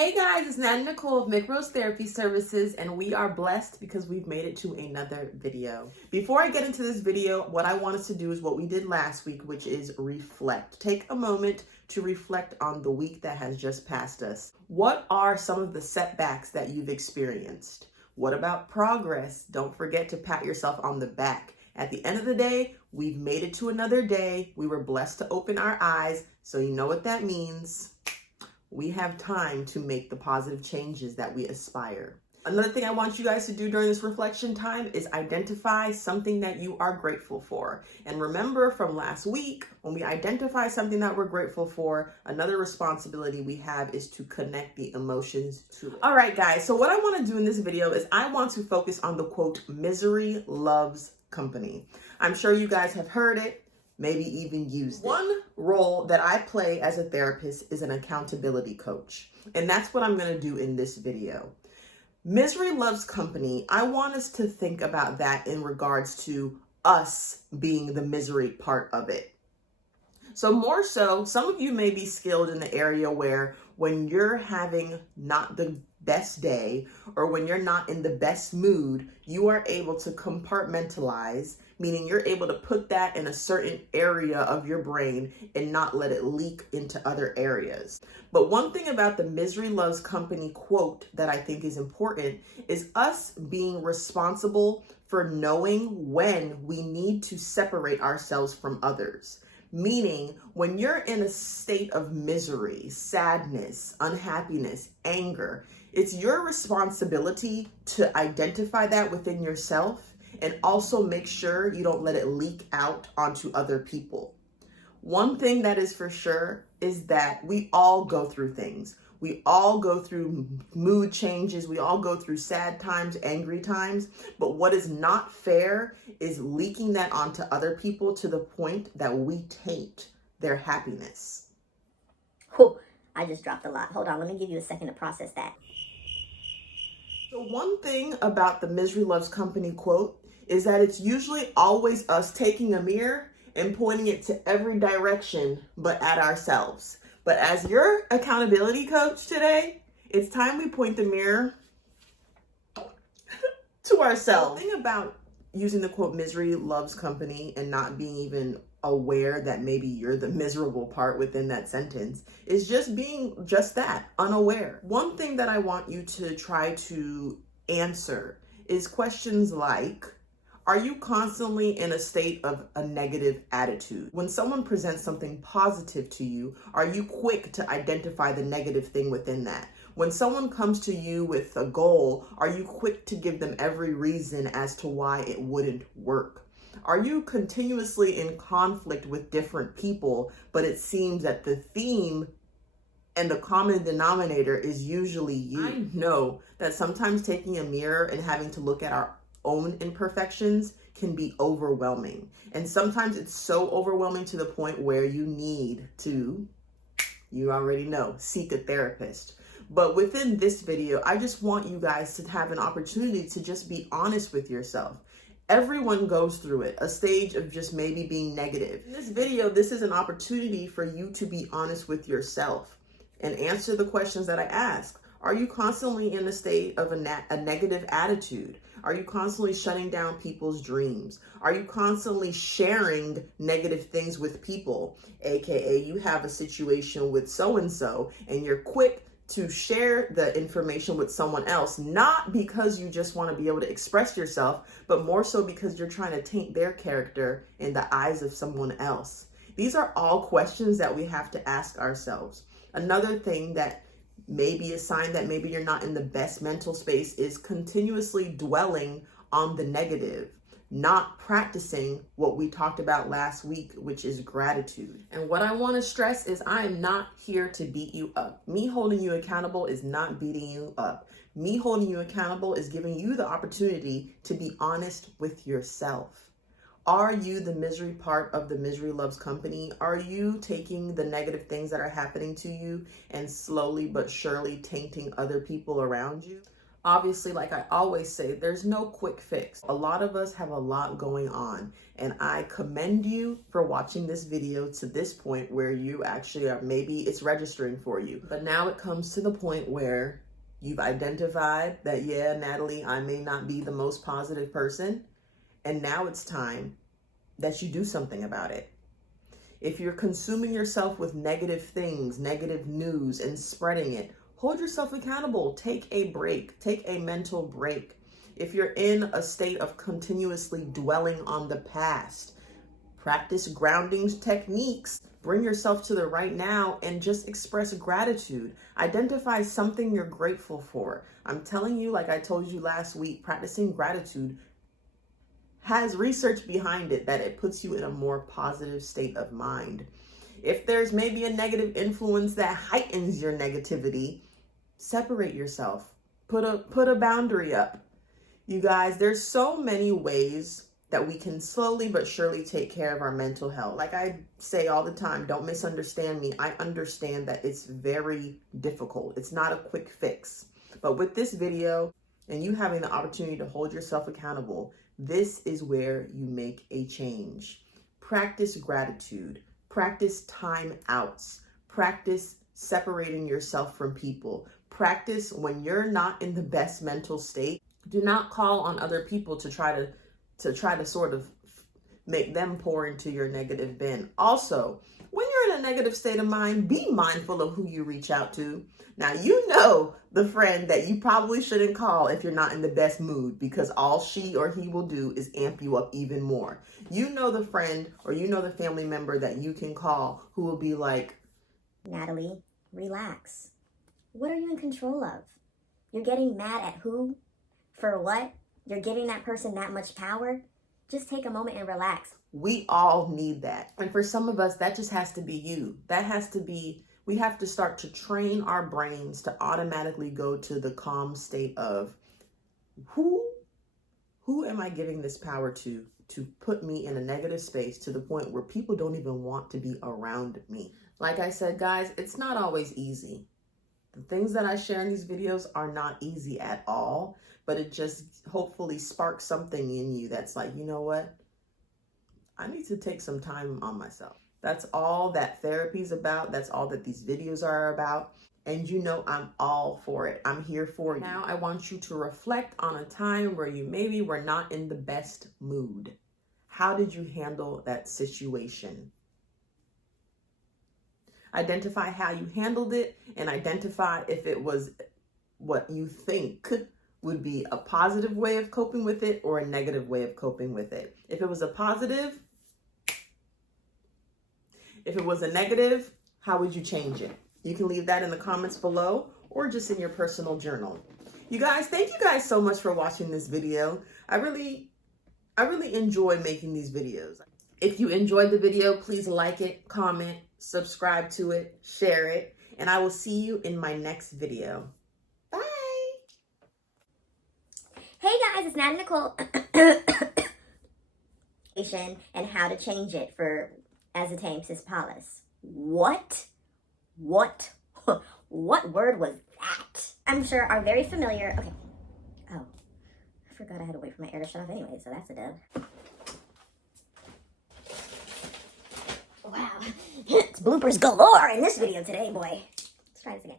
Hey guys, it's Nat Nicole of McRose Therapy Services, and we are blessed because we've made it to another video. Before I get into this video, what I want us to do is what we did last week, which is reflect. Take a moment to reflect on the week that has just passed us. What are some of the setbacks that you've experienced? What about progress? Don't forget to pat yourself on the back. At the end of the day, we've made it to another day. We were blessed to open our eyes, so you know what that means. We have time to make the positive changes that we aspire. Another thing I want you guys to do during this reflection time is identify something that you are grateful for. And remember from last week, when we identify something that we're grateful for, another responsibility we have is to connect the emotions to it. All right, guys, so what I want to do in this video is I want to focus on the quote, "Misery loves company." I'm sure you guys have heard it, maybe even used it. One role that I play as a therapist is an accountability coach. And that's what I'm going to do in this video. Misery loves company. I want us to think about that in regards to us being the misery part of it. So more so, some of you may be skilled in the area where when you're having not the best day or when you're not in the best mood, you are able to compartmentalize, meaning you're able to put that in a certain area of your brain and not let it leak into other areas. But one thing about the Misery Loves Company quote that I think is important is us being responsible for knowing when we need to separate ourselves from others. Meaning, when you're in a state of misery, sadness, unhappiness, anger, it's your responsibility to identify that within yourself and also make sure you don't let it leak out onto other people. One thing that is for sure is that we all go through things. We all go through mood changes. We all go through sad times, angry times. But what is not fair is leaking that onto other people to the point that we taint their happiness. Whew, I just dropped a lot. Hold on, let me give you a second to process that. So one thing about the Misery Loves Company quote is that it's usually always us taking a mirror and pointing it to every direction but at ourselves. But as your accountability coach today, it's time we point the mirror to ourselves. The thing about using the quote, "Misery loves company," and not being even aware that maybe you're the miserable part within that sentence is just being just that, unaware. One thing that I want you to try to answer is questions like, are you constantly in a state of a negative attitude? When someone presents something positive to you, are you quick to identify the negative thing within that? When someone comes to you with a goal, are you quick to give them every reason as to why it wouldn't work? Are you continuously in conflict with different people, but it seems that the theme and the common denominator is usually you? I know that sometimes taking a mirror and having to look at our own imperfections can be overwhelming. And sometimes it's so overwhelming to the point where you need to, you already know, seek a therapist. But within this video, I just want you guys to have an opportunity to just be honest with yourself. Everyone goes through it, a stage of just maybe being negative. In this video, this is an opportunity for you to be honest with yourself and answer the questions that I ask. Are you constantly in a state of a negative attitude? Are you constantly shutting down people's dreams? Are you constantly sharing negative things with people? AKA you have a situation with so-and-so and you're quick to share the information with someone else, not because you just want to be able to express yourself, but more so because you're trying to taint their character in the eyes of someone else. These are all questions that we have to ask ourselves. Another thing that may be a sign that maybe you're not in the best mental space is continuously dwelling on the negative, not practicing what we talked about last week, which is gratitude. And what I want to stress is I am not here to beat you up. Me holding you accountable is not beating you up. Me holding you accountable is giving you the opportunity to be honest with yourself. Are you the misery part of the Misery Loves Company? Are you taking the negative things that are happening to you and slowly but surely tainting other people around you? Obviously, like I always say, there's no quick fix. A lot of us have a lot going on, and I commend you for watching this video to this point where you actually are, maybe it's registering for you. But now it comes to the point where you've identified that, yeah, Natalie, I may not be the most positive person, and now it's time that you do something about it. If you're consuming yourself with negative things, negative news, and spreading it, hold yourself accountable. Take a break. Take a mental break. If you're in a state of continuously dwelling on the past, practice grounding techniques. Bring yourself to the right now and just express gratitude. Identify something you're grateful for. I'm telling you, like I told you last week, practicing gratitude has research behind it that it puts you in a more positive state of mind. If there's maybe a negative influence that heightens your negativity, separate yourself. Put a boundary up. You guys, there's so many ways that we can slowly but surely take care of our mental health. Like I say all the time, don't misunderstand me. I understand that it's very difficult. It's not a quick fix. But with this video and you having the opportunity to hold yourself accountable, this is where you make a change. Practice gratitude. Practice time outs. Practice separating yourself from people. Practice when you're not in the best mental state. Do not call on other people to try to sort of make them pour into your negative bin. Also, when you're in a negative state of mind, be mindful of who you reach out to. Now, you know the friend that you probably shouldn't call if you're not in the best mood, because all she or he will do is amp you up even more. You know the friend or you know the family member that you can call who will be like, Natalie, relax. What are you in control of? You're getting mad at who? For what? You're giving that person that much power? Just take a moment and relax. We all need that. And for some of us, that just has to be you. That has to be, we have to start to train our brains to automatically go to the calm state of who am I giving this power to put me in a negative space to the point where people don't even want to be around me. Like I said, guys, it's not always easy. The things that I share in these videos are not easy at all, but it just hopefully sparks something in you that's like, you know what? I need to take some time on myself. That's all that therapy's about. That's all that these videos are about. And you know, I'm all for it. I'm here for you. Now I want you to reflect on a time where you maybe were not in the best mood. How did you handle that situation? Identify how you handled it and identify if it was what you think would be a positive way of coping with it or a negative way of coping with it. If it was a positive, if it was a negative, how would you change it? You can leave that in the comments below or just in your personal journal. You guys, thank you guys so much for watching this video. I really enjoy making these videos. If you enjoyed the video, please like it, comment, subscribe to it, share it, and I will see you in my next video. Bye. Hey guys, it's Nat and Nicole. And how to change it for azothampsis pallus. What? What word was that? I'm sure are very familiar. Okay. Oh, I forgot I had to wait for my air to shut off anyway, so that's a dub. Wow, it's bloopers galore in this video today, boy. Let's try this again.